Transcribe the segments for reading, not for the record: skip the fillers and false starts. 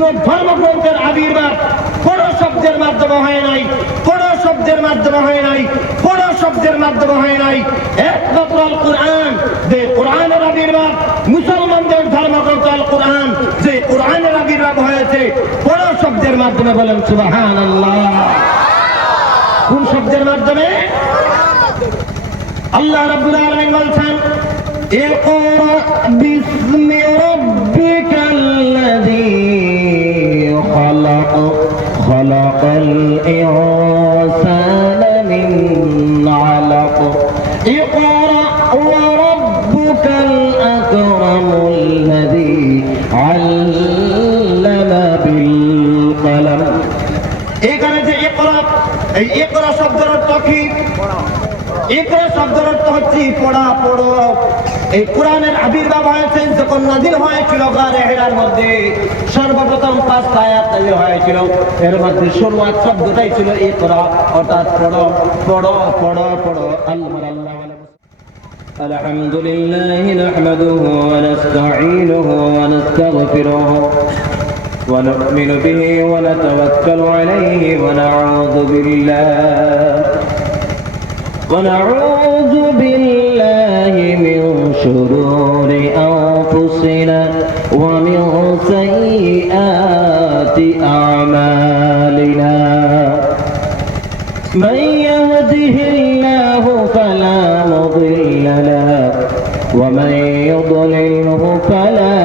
কোন ধর্মগ্রন্থের আবির্ভাব কোন শব্দের মাধ্যমে হয় নাই, কোন শব্দের মাধ্যমে হয় নাই, কোন শব্দের মাধ্যমে হয় নাই। একমাত্র আল কোরআন, যে কোরআনের আবির্ভাব, মুসলমানদের ধর্মগ্রন্থ আল কোরআন, যে কোরআনের আবির্ভাব হয়েছে কোন শব্দের মাধ্যমে। বলেন সুবহানাল্লাহ। কোন শব্দের মাধ্যমে? আল্লাহ রাব্বুল আলামিন বলছেন ইকরা বিসমি রাব্বিকাল্লাযী খালাক খালাকাল ইনসানা মিন আলাক ইকরা ওয়া রাব্বুকাল আকরামুল্লাযী আল্লামা বিল কলম। এখানে যে ইকরা, এই ইকরা শব্দের অর্থ কি? ইকরা শব্দের অর্থ হচ্ছে পড়া, পড়ো। এই কোরআনের আবির্ভাব হয়েছে যখন নাযিল হয়েছিল গারে হিরার মধ্যে, সর্বপ্রথম 5 আয়াত নাযিল হয়েছিল। এর মধ্যে শুরুয়াত শব্দটাই ছিল ইকরা, অর্থাৎ পড়ো, পড়ো, পড়ো, পড়ো। আল্লাহ আলহামদুলিল্লাহ নাহমাদুহু ওয়া নাস্তাঈনুহু ওয়া নাস্তাগফিরুহু ওয়া নু'মিনু বিহি ওয়া নাতাওয়াক্কালু আলাইহি ওয়া ونعوذ بالله من شرور أنفسنا ومن سيئات أعمالنا من يهده الله فلا مضل له ومن يضلله فلا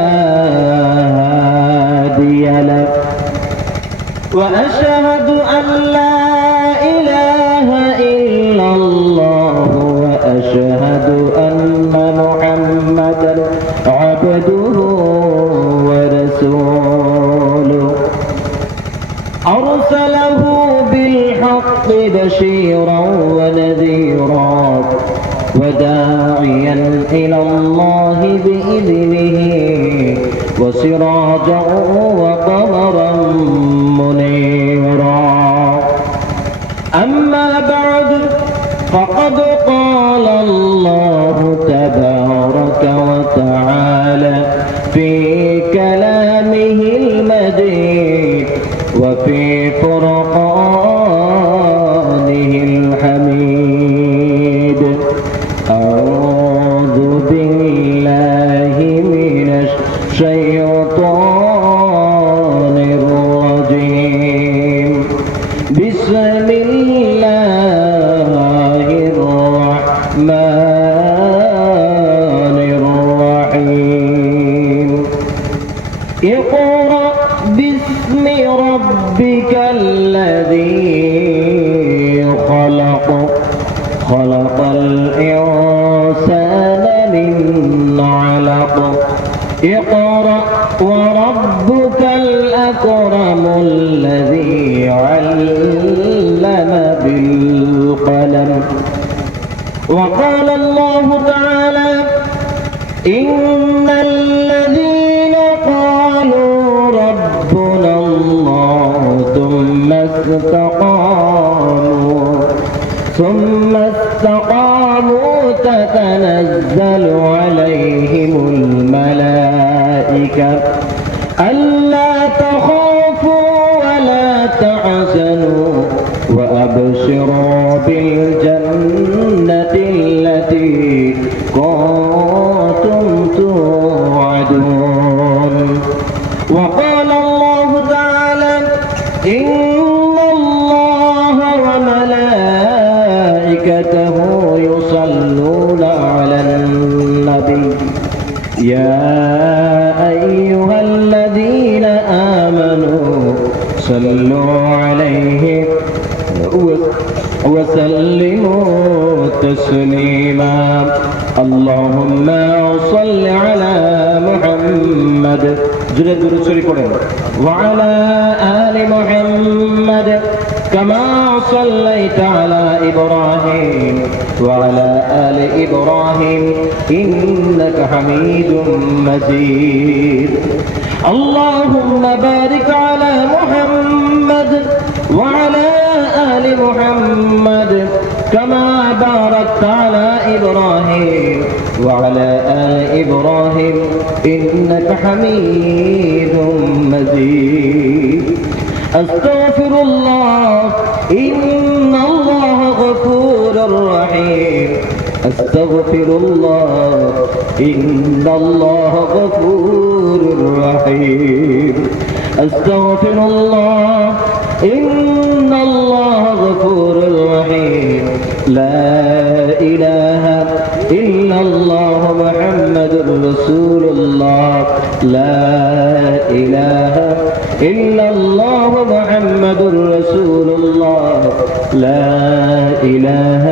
هادي له وأشهد أن لا إله إلا الله وأشهد أن محمدا عبده ورسوله أرسله بالحق بشيرا ونذيرا وداعيا إلى الله بإذنه وسراجا وقمرا منيرا. أما بعد فقد قال الله تبارك وتعالى في كلامه المجيد وفي فرقانه الحميد. أعوذ بالله من الشيطان الرجيم. بسم الله الرحمن الرحيم. اقرأ باسم ربك الذي خلق خلق الإنسان من علق اقرأ وربك الأكرم الذي علم بالقلم. وقال الله تعالى إن الذين قالوا ربنا الله ثم استقاموا تتنزل عليهم الملائكة ألا تخافوا ولا تحزنوا وأبشروا بالجنة التي كنتم توعدون. وقال الله تعالى إن الله وملائكته يصلون على النبي يا أيها الذين آمنوا صلوا عليه وسلموا تسليما. اللهم صل على محمد وعلى آل محمد كما صليت على إبراهيم وعلى آل إبراهيم إنك حميد مجيد. اللهم بارك على محمد وعلى آل محمد كما باركت على إبراهيم وعلى آل إبراهيم إنك حميد مجيد أستغفر الله إن الله غفور رحيم أستغفر الله إن الله غفور رحيم أستغفر الله إن الله غفور رحيم لا إله إلا الله محمد رسول الله لا إله إلا الله محمد رسول الله لا إله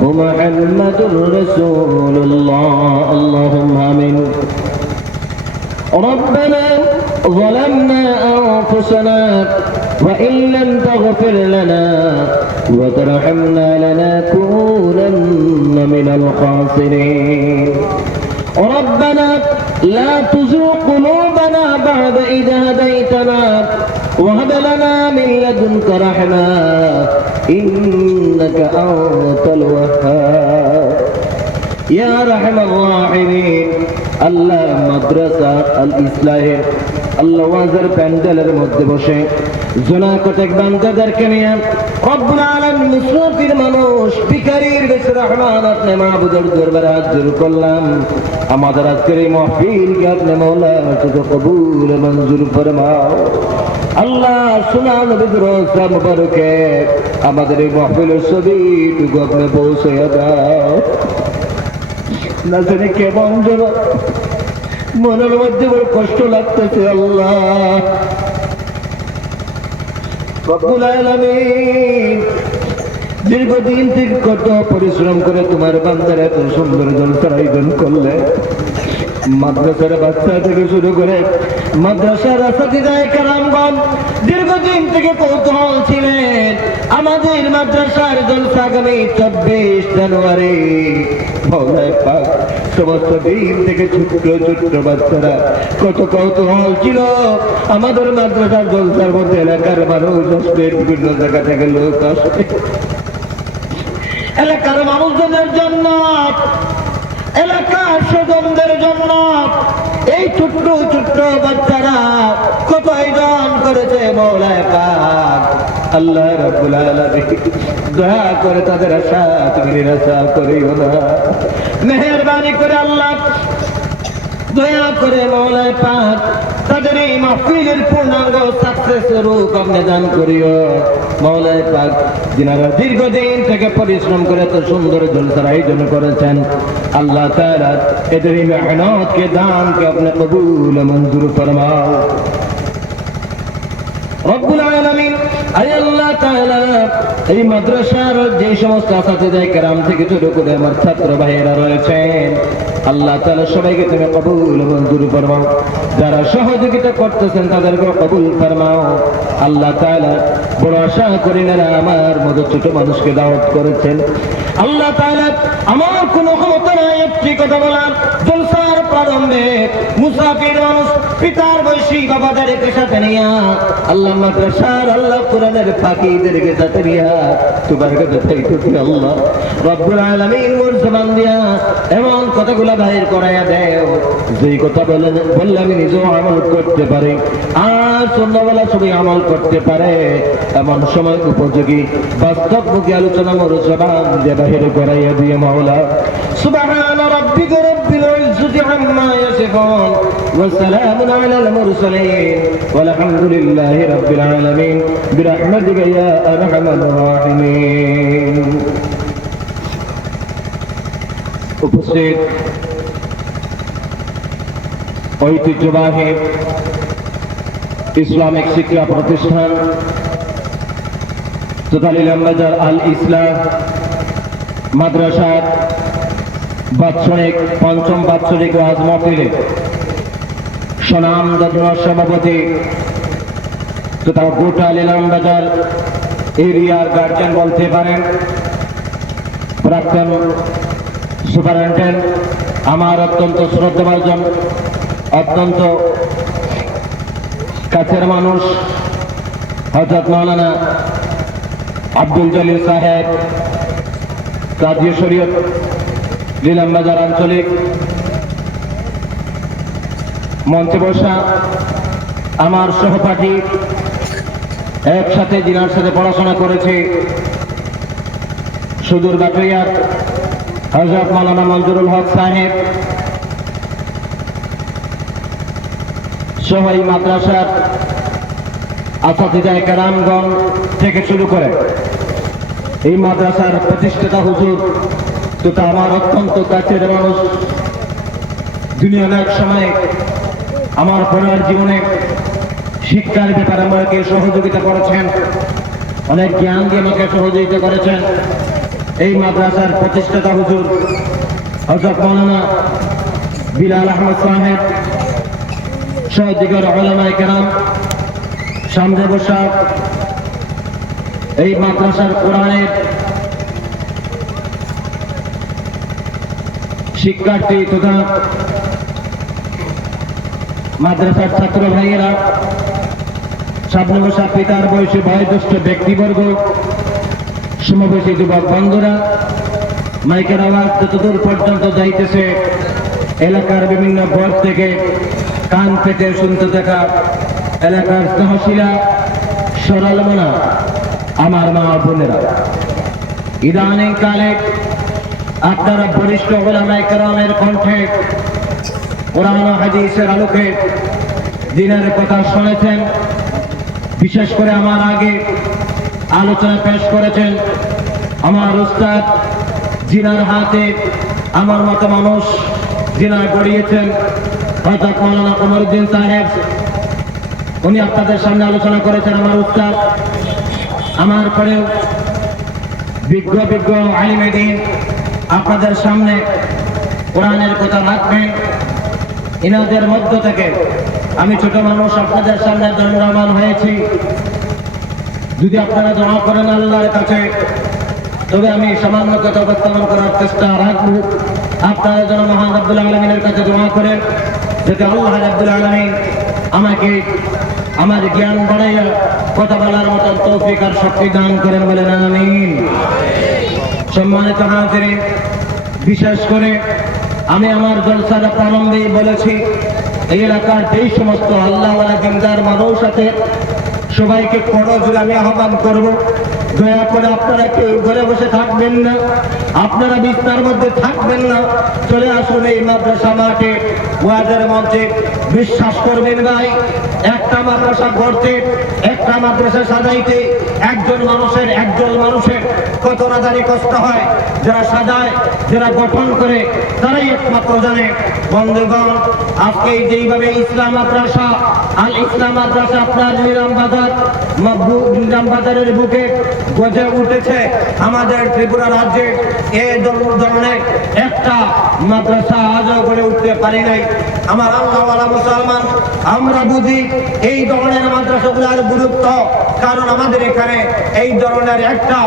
محمد رسول الله اللهم آمين ربنا ظلمنا أنفسنا وإن لم تغفر لنا وترحمنا لنكونن من الخاسرين ربنا لا تزغ قلوبنا بعد إذ هديتنا وهب لنا من لدنك رحمة إنك أنت الوهاب يا أرحم الراحمين আল্লাহ মাদ্রাসা আল ইসলাহের আল্লাহ ওয়াজের প্যান্ডেলের মধ্যে বসে জোনাকটেক বান্দাদেরকে নিয়ে রব্বুল আলামিন মুসলিম মানুষ ভিখারির বেশে রহমান আপনি মাহবুদের দরবারে হাত জোড় করলাম আমাদের আজকের এই মাহফিলকে আপনি মাওলা শুধু কবুল মঞ্জুর ফরমাও আল্লাহ সুনা নবীর রওজা মুবারকে আমাদের এই মাহফিলের সবইটুকু আপনি পৌঁছে দাও না জানি কেমন যেন মনের মধ্যে বড় কষ্ট লাগতেছে আল্লাহ রব্বুল আলামিন দীর্ঘদিন থেকে কত পরিশ্রম করে তোমার বান্দার এত সুন্দর জলসার আয়োজন করলে মাদ্রাসার বাচ্চা থেকে শুরু করে মাদ্রাসার আসাতিদায়ে কেরামগণ দীর্ঘদিন থেকে কৌতূহল ছিলেন আমাদের মাদ্রাসার জলসা আগামী 24 জানুয়ারি মাওলানা পাক সমস্ত দিন থেকে ছোট্ট ছোট্ট বাচ্চারা কত কৌতূহল ছিল আমাদের মাদ্রাসার জলসার মধ্যে এলাকার মানুষ আসবে বিভিন্ন জায়গা থেকে লোক আসবে এলাকার মানুষজনের জন্য এলাকার স্বজনদের জন্য এই ছোট্ট ছোট্ট বাচ্চারা কত আয়োজন করেছে মাওলানা পাক আল্লাহ রাব্বুল আলামিন দয়া করে তাদের আশা তুমি নিরাশা করিও না মেহেরবানি করে আল্লাহ দয়া করে মাওলানা পাক তাদের এই মাহফিলের পূর্ণাঙ্গ সাকসেস রূপ আপনি দান করিও মাওলানা পাক যিনারা দীর্ঘদিন থেকে পরিশ্রম করে এত সুন্দর জলসার আয়োজন করেছেন আল্লাহ তাআলা এদের এই মেহনতকে দানকে আপনি কবুল মঞ্জুর ফরমাও রব্বুল আলামিন আয় আল্লাহ তাআলা এই মাদ্রাসার যে সমস্ত আসাতিদায়ে কেরাম থেকে শুরু করে আমার ছাত্র ভাইয়েরা রয়েছেন আল্লাহ তাআলা সবাইকে তুমি কবুল মঞ্জুর ফরমাও যারা সহযোগিতা করতেছেন তাদেরকে কবুল ফরমাও আল্লাহ তাআলা বড় আশা করি না আমার মতো ছোট মানুষকে দাওয়াত করেছেন আল্লাহ তাআলা আমার কোনো ক্ষমতা নাই একটি কথা বলার জলসার প্রারম্ভে মুসাফির মানুষ পিতার বয়সী বাবাদেরকে সাথে নিয়া আল্লাহ মাদ্রাসার আল্লাহ কোরআনের ফাকিদেরকে সাথে নিয়া তোমার কাছে চাইতেছি আল্লাহ রব্বুল আলামিন মোর জবান দিয়া এমন কথাগুলা বাহির করাইয়া দেও যেই কথা বললে আমি নিজেও আমল করতে পারি আর সন্ধ্যাবেলা সবাই আমল করতে পারে এমন সময় উপযোগী বাস্তবমুখী আলোচনা মোর জবান দিয়ে বাহির করাইয়া দিয়ে মাওলা সুবহান রাব্বিকা রাব্বিল ইজ্জতি আম্মা ইয়াসিফুন ওয়া সালামুন আলাল মুরসালিন ওয়ালহামদুলিল্লাহি রাব্বিল আলামিন বিরহমাতিকা ইয়া আরহামার রাহিমিন উপস্থিত ঐতিহ্যবাহী ইসলামিক শিক্ষা প্রতিষ্ঠান তথা ইলামবাজার আল ইসলাম মাদ্রাসার বাৎসরিক পঞ্চম বাৎসরিক ওয়াজ মাহফিলে সুনামধন্য সভাপতি তথা গোটা ইলামবাজার এরিয়ার গার্জিয়ান বলতে পারেন প্রাক্তন সুপারিনটেন্ডেন্ট আমার অত্যন্ত শ্রদ্ধাভাজন অত্যন্ত কাছের মানুষ হযরত মাওলানা আব্দুল জলিল সাহেব কাজী শরীয়ত লীলামবাজার আঞ্চলিক মঞ্চে বসা আমার সহপাঠী, একসাথে জিনার সাথে পড়াশোনা করেছে সুদূর বাটুইয়ার হযরত মাওলানা মঞ্জুরুল হক সাহেব সহ এই মাদ্রাসার আসাতিজায়ে কেরামগণ থেকে শুরু করে এই মাদ্রাসার প্রতিষ্ঠাতা হুজুর তথা আমার অত্যন্ত কাছের মানুষ, দুনিয়ার এক সময় আমার পড়ার জীবনে শিক্ষার ব্যাপারে আমাকে সহযোগিতা করেছেন, অনেক জ্ঞান দিয়ে আমাকে সহযোগিতা করেছেন। এই মাদ্রাসার প্রতিষ্ঠাতা হুজুর হযরত মাওলানা বিলাল আহমদ সাহেব সহ দিগর উলামায়ে কেরাম সামনে বসা এই মাদ্রাসার কোরআনের শিক্ষার্থী তথা মাদ্রাসার ছাত্র ভাইয়েরা, সামনে বসা পিতার বয়সী বয়োজ্যেষ্ঠ ব্যক্তিবর্গ, সমবয়সী যুবক বন্ধুরা, মাইকের আওয়াজ যতদূর পর্যন্ত যাইতেছে এলাকার বিভিন্ন ঘর থেকে কান পেতে শুনতে থাকা এলাকার স্নেহশীলা সরল মনা আমার মা বোনেরা, ইদানিং কালে আপনারা বরিষ্ঠ উলামায়ে কেরামের কণ্ঠে কোরআন ও হাদিসের আলোকে দ্বীনের কথা শুনেছেন। বিশেষ করে আমার আগে আলোচনা পেশ করেছেন আমার উস্তাদ, জিনার হাতে আমার মতো মানুষ জিনা গড়িয়েছেন হযরত মাওলানা কমরউদ্দিন সাহেব। উনি আপনাদের সামনে আলোচনা করেছেন আমার উস্তাদ। আমার পরেও বিজ্ঞ বিজ্ঞ আলিমে দ্বীন আপনাদের সামনে কোরআনের কথা রাখবেন। ইনাদের মধ্য থেকে আমি ছোট মানুষ আপনাদের সামনে দণ্ডায়মান হয়েছি। যদি আপনারা দোয়া করেন আল্লাহর কাছে, তবে আমি সামান্য কথা উপস্থাপন করার চেষ্টা রাখব। আপনারা যেন মহান রব্বুল আলামিনের কাছে দোয়া করেন যাতে আল্লাহ রাব্বুল আলামিন আমাকে আমার জ্ঞান বাড়াইয়া কথা বলার মতো তৌফিক আর শক্তি দান করেন, বলেন আমিন। সম্মানিত হাজিরিন, বিশেষ করে আমি আমার জলসার প্রারম্ভেই বলেছি, এই এলাকার যেই সমস্ত আল্লাহওয়ালা দিনদার মানুষ আছে সবাইকে করজোড়ে আমি আহ্বান করব, দয়া করে আপনারা কেউ ঘরে বসে থাকবেন না, আপনারা বিছানার মধ্যে থাকবেন না, চলে আসুন এই মাদ্রাসা মাঠে ওয়াজের মঞ্চে। বিশ্বাস করবেন ভাই, একটা মাদ্রাসা গড়তে, একটা মাদ্রাসা সাজাইতে একজন মানুষের কত না জানি কষ্ট হয়। যারা সাজায়, যারা গঠন করে তারাই একমাত্র জানে। বন্ধুগণ, আজকে যেইভাবে ইসলাম মাদ্রাসা আল ইসলাম মাদ্রাসা আপনার নিজামবাজারের বুকে গজে উঠেছে, আমাদের ত্রিপুরা রাজ্যে এই ধরনের একটা মাদ্রাসা আজও গড়ে উঠতে পারে নাই। আমার আল্লাহওয়ালা মুসলমান, আমরা বুঝি এই ধরনের মাদ্রাসাগুলোর গুরুত্ব, কারণ আমাদের এখানে এই ধরনের একটা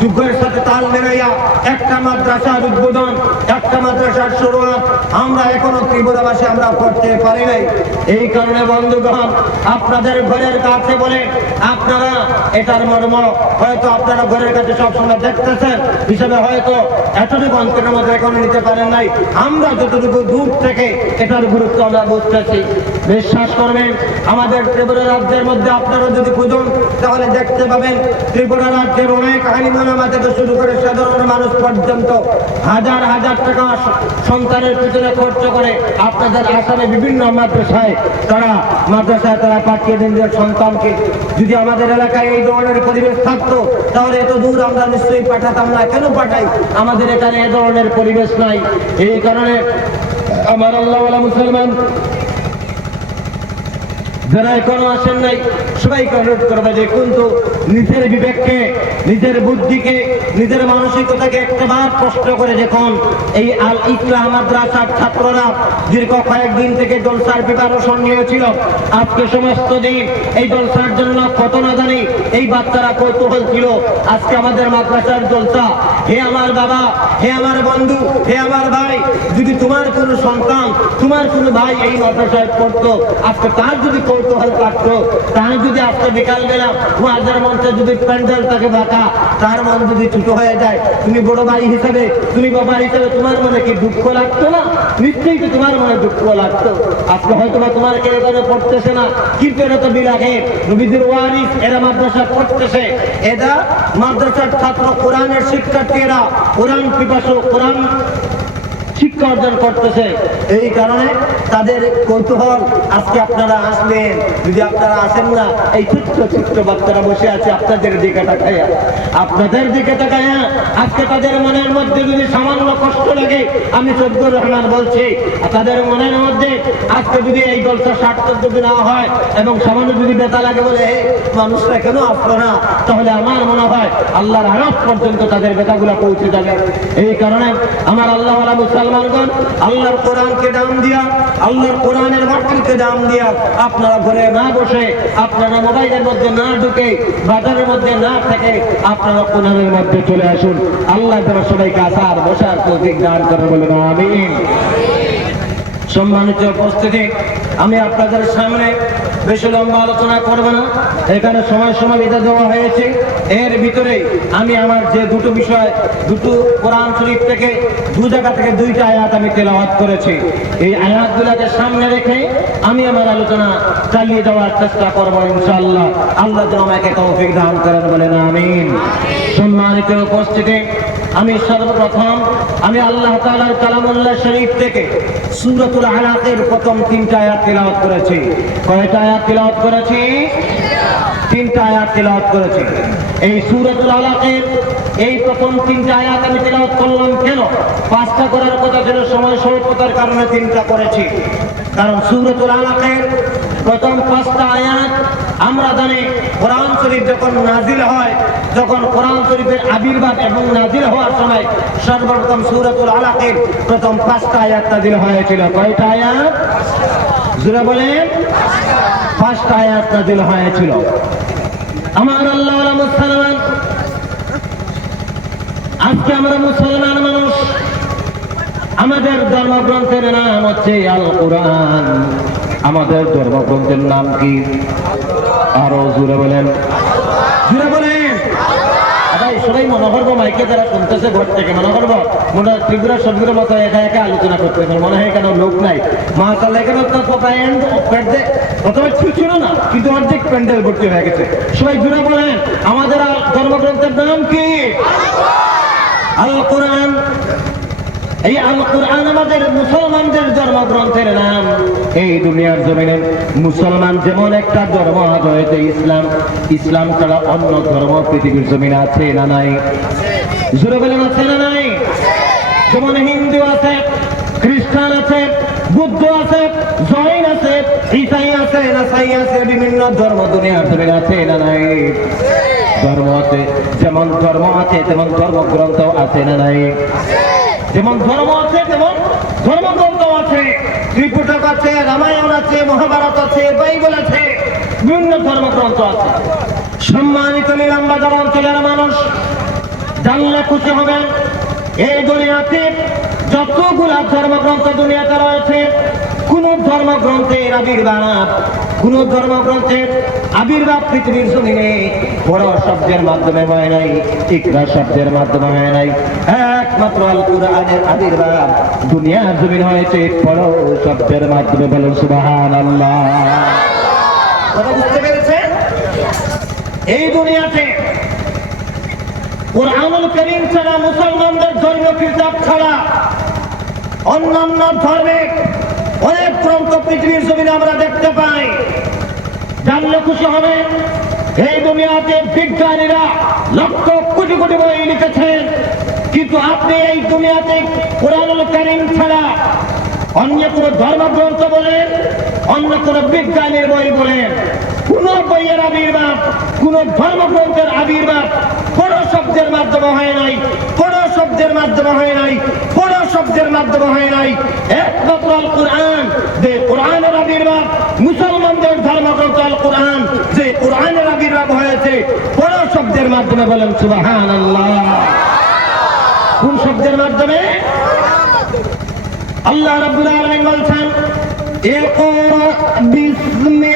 যুগের সাথে তাল মেলাইয়া একটা মাদ্রাসার উদ্বোধন, একটা মাদ্রাসার শুরুয়াত আমরা এখনো ত্রিপুরাবাসী আমরা করতে পারি নাই। এই কারণে বন্ধুগণ, আপনাদের ঘরের কাছে বলে আপনারা এটার মর্ম হয়তো আপনারা ঘরের কাছে সবসময় দেখতেছেন হিসেবে হয়তো এতটুকু অন্তরের মধ্যে এখনো নিতে পারেন নাই। আমরা যতটুকু দূর থেকে এটার গুরুত্ব আমরা বুঝতেছি। বিশ্বাস করবেন, আমাদের ত্রিপুরা রাজ্যের মধ্যে আপনারা যদি খুঁজুন তাহলে দেখতে পাবেন ত্রিপুরা রাজ্যের অনেক আলিম ওলামা থেকে শুরু করে সাধারণ মানুষ পর্যন্ত হাজার হাজার টাকা সন্তানের পিছনে খরচ করে আপনাদের আসামে বিভিন্ন মাদ্রাসায় তারা পাঠিয়ে দেন নিজের সন্তানকে। যদি আমাদের এলাকায় এই ধরনের পরিবেশ থাকতো তাহলে এত দূর আমরা নিশ্চয়ই পাঠাতাম না। কেন পাঠাই? আমাদের এখানে এ ধরনের পরিবেশ নাই। এই কারণে আমার আল্লাহওয়ালা মুসলমান যারা এখনো আসেন নাই সবাইকে অনুরোধ করবে যে কিন্তু নিজের বিবেককে, নিজের বুদ্ধিকে, নিজের মানসিকতাকে একটাবার কষ্ট করে দেখুন। এই আল ইসলাম মাদ্রাসার ছাত্ররা দীর্ঘ কয়েকদিন থেকে জলসার প্রিপারেশন নিয়েছিল। আজকে সমস্ত দিন এই জলসার জন্য কত না জানি এই বাচ্চারা কৌতূহল ছিল। আজকে আমাদের মাদ্রাসার জলসা। হে আমার বাবা, হে আমার বন্ধু, হে আমার ভাই, যদি তোমার কোনো সন্তান, তোমার কোনো ভাই এই মাদ্রাসায় পড়তো, আজকে তার যদি কৌতূহল থাকতো, তাহলে যদি আজকে বিকালবেলা ওয়াজের মঞ্চে যদি প্যান্ডেল থাকে বাঁকা, তার মন যদি ছোট হয়ে যায়, তুমি বড় ভাই হিসাবে, তুমি বাবা হিসাবে তোমার মনে কি দুঃখ লাগতো না? নিশ্চয়ই তো তোমার মনে দুঃখ লাগতো। আজকে হয়তো বা তোমার কেউ এখানে পড়তেছে না, কিন্তু এটা তো বিলাহে নবীদের ওয়ারিস, এরা মাদ্রাসা পড়তেছে, এরা মাদ্রাসার ছাত্র, কোরআনের শিক্ষার্থীরা কোরআন পিপাসু, কোরআন শিক্ষা অর্জন করতেছে। এই কারণে তাদের কৌতূহল। আজকে আপনারা আসবেন, যদি আপনারা আসেন না, এই ছোট্ট ছোট্ট বাচ্চারা বসে আছে আপনাদের দিকে তাকাইয়া, আপনাদের দিকে তাকাইয়া আজকে তাদের মনের মধ্যে যদি সামান্য কষ্ট লাগে, আমি সদ্দুর রহমান বলছি, তাদের মনের মধ্যে আজকে যদি এই গল্পটা সার্থক যদি না হয় এবং সামান্য যদি ব্যথা লাগে বলে মানুষরা কেন আসলো না, তাহলে আমার মনে হয় আল্লাহর আরাফ পর্যন্ত তাদের ব্যথাগুলো পৌঁছে যাবে। এই কারণে আমার আল্লাহ মুসলমানগণ, আল্লাহর কোরআনকে দাম দিয়া, আল্লাহর কোরআনের মাহফিলকে দাম দিয়া আপনারা ঘরে না বসে, আপনারা মোবাইলের মধ্যে না ঢুকে, বাজারের মধ্যে না থেকে আপনারা কোরআনের মধ্যে চলে আসুন। আল্লাহ যেন সবাইকে আসার বসার তৌফিক দান করে, বলুন আমিন। সম্মানিত উপস্থিতি, আমি আপনাদের সামনে বেশি লম্বা আলোচনা করব না, এখানে সময় সীমা দেওয়া হয়েছে। এর ভিতরে আমি আমার যে দুটো বিষয়, দুটো কোরআন শরীফ থেকে দু জায়গা থেকে দুইটা আয়াত আমি তেলাওয়াত করেছি, এই আয়াতগুলোকে সামনে রেখে আমি আমার আলোচনা চালিয়ে যাওয়ার চেষ্টা করবো ইনশাআল্লাহ। আল্লাহ যেন আমাকে তৌফিক দান করেন, বলেন আমিন। সম্মানিত উপস্থিতি, আমি সর্বপ্রথম আমি আল্লাহ তাআলার কালামুল্লাহ শরীফ থেকে সূরাতুল আলাকের প্রথম 3টা আয়াত তেলাওয়াত করেছি। কয়টা আয়াত তেলাওয়াত করেছি? 3টা আয়াত তেলাওয়াত করেছি। এই সূরাতুল আলাকের এই প্রথম 3টা আয়াত আমি তেলাওয়াত করলাম কেন? 5টা করার কথা ছিল, সময় স্বল্পতার কারণে 3টা করেছি। কারণ সূরাতুল আলাকের প্রথম 5টা আয়াত আমরা জানি, কোরআন শরীফ যখন নাজিল হয়, যখন কোরআন শরীফের আবির্ভাব এবং নাজিল হওয়ার সময় সর্বপ্রথম সূরাতুল আলাকের প্রথম 5টা আয়াত নাজিল হয়েছিল। কয়টা আয়াত? জোরে বলেন। 5টা আয়াত নাজিল হয়েছিল। আমার আল্লাহ মুসলমান, আজকে আমরা মুসলমান মানুষ, আমাদের ধর্মগ্রন্থের নাম হচ্ছে আল কোরআন। আমাদের ধর্মগ্রন্থের নাম কি? আরো জোরে বলেন, জোরে বলেন। সবাই মনে করবো, মাইকে যারা শুনতেছে ঘর থেকে মনে করবো মনে হয় ত্রিপুরা সবগুলোর মতো একা একা আলোচনা করতেছে, মনে হয় কেন লোক নাই। মাশাআল্লাহ, এখানে প্রথমে ছিল না, কিন্তু অর্ধেক প্যান্ডেল ভর্তি হয়ে গেছে। সবাই জোরে বলেন, আমাদের ধর্মগ্রন্থের নাম কি? আল কোরআন। এই আল কোরআন আমাদের মুসলমানদের ধর্মগ্রন্থের নাম। এই দুনিয়ার জমিনে মুসলমান যেমন একটা ধর্ম রয়েছে ইসলাম, ইসলাম ছাড়া অন্য ধর্ম পৃথিবীর জমিনে আছে না নাই? জোরে বলেন, আছে না নাই? যেমন হিন্দু আছে, খ্রিস্টান আছে, বুদ্ধ আছে, জৈন আছে, ইসাই আছে, নাসাই আছে, বিভিন্ন ধর্ম দুনিয়ার জমিনে আছে না নাই? ধর্ম আছে, যেমন ধর্ম আছে তেমন ধর্মগ্রন্থ আছে না নাই? যেমন ধর্ম আছে তেমন ধর্মগ্রন্থ আছে। ত্রিপিটক আছে, রামায়ণ আছে, মহাভারত আছে, বাইবেল আছে, বিভিন্ন ধর্মগ্রন্থ আছে। সম্মানিত নিলামবাজার অঞ্চলের মানুষ জানলে খুশি হবেন, এই দুনিয়াতে যতগুলা ধর্মগ্রন্থ দুনিয়াতে রয়েছে, কোন ধর্মগ্রন্থের আবির্ভাব, কোন ধর্মগ্রন্থের আবির্ভাব পৃথিবীর জমিনে বড় শব্দের মাধ্যমে হয় নাই, ইকরা শব্দের মাধ্যমে হয় নাই। একমাত্র আল কোরআনের আবির্ভাব দুনিয়ার জমিন হয়েছে বড় শব্দের মাধ্যমে। বলুন সুবহানাল্লাহ। কথা বুঝতে পেরেছেন? এই দুনিয়াতে কোরআনুল কারীম ছাড়া, মুসলমানদের ধর্মীয় কিতাব ছাড়া অন্যান্য ধর্মের অনেক গ্রন্থ পৃথিবীর জমিনে আমরা দেখতে পাই। জানলে খুশি হবে, এই দুনিয়াতে বিজ্ঞানীরা লক্ষ কোটি কোটি বই লিখেছেন, কিন্তু আপনি এই দুনিয়াতে কোরআনুল কারীম ছাড়া অন্য কোন ধর্মগ্রন্থ বলেন, অন্য কোন বিজ্ঞানের বই বলেন, কোন বইয়ের আবির্ভাব, কোন ধর্মগ্রন্থের আবির্ভাব কোন শব্দের মাধ্যমে হয় নাই, কোন শব্দের মাধ্যমে হয় নাই, কোন শব্দের মাধ্যমে হয় নাই। একমাত্র আল কোরআন, যে কোরআনের আবির্ভাব, মুসলমানদের ধর্মগ্রন্থ আল কোরআন, যে কোরআনের আবির্ভাব হয়েছে কোন শব্দের মাধ্যমে। বলেন সুবহানাল্লাহ। কোন শব্দের মাধ্যমে? আল্লাহ রাব্বুল আলামিন বলছেন, ইকরা বিসমি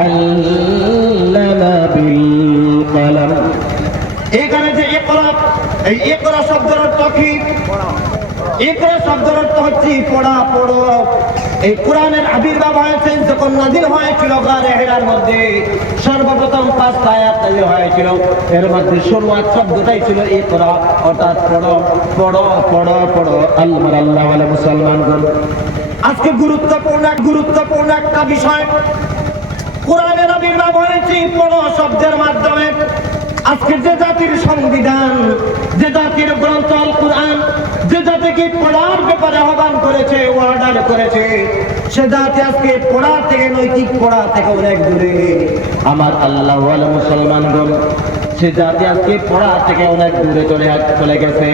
আল্লামা বিল কলম। এখানে যে ইকরা, এই ইকরা শব্দের অর্থ কি? ইকরা শব্দের অর্থ হচ্ছে পড়া, পড়ো। এই কোরআনের আবির্ভাব হয়েছে যখন নাযিল হয়েছিল গারে হিরার মধ্যে, সর্বপ্রথম 5 আয়াত নাযিল হয়েছিল। এর মধ্যে শুরুয়াত শব্দটাই ছিল ইকরা, অর্থাৎ পড়ো, পড়ো, পড়ো, পড়ো। আল্লাহ ওয়ালা মুসলমানগণ, আজকে গুরুত্বপূর্ণ একটা বিষয়, কোরআনের আবির্ভাব হয়েছে পড়ো শব্দের মাধ্যমে। আজকে যে জাতির সংবিধান, যে জাতির গ্রন্থ আল কোরআন, যে জাতিকে পড়ার ব্যাপারে আহ্বান করেছে, অর্ডার করেছে, সে জাতি আজকে পড়া থেকে, নৈতিক পড়া থেকে অনেক দূরে। আমার আল্লাহ ওয়ালা মুসলমানগণ, সে জাতি আজকে পড়া থেকে অনেক দূরে চলে গেছে।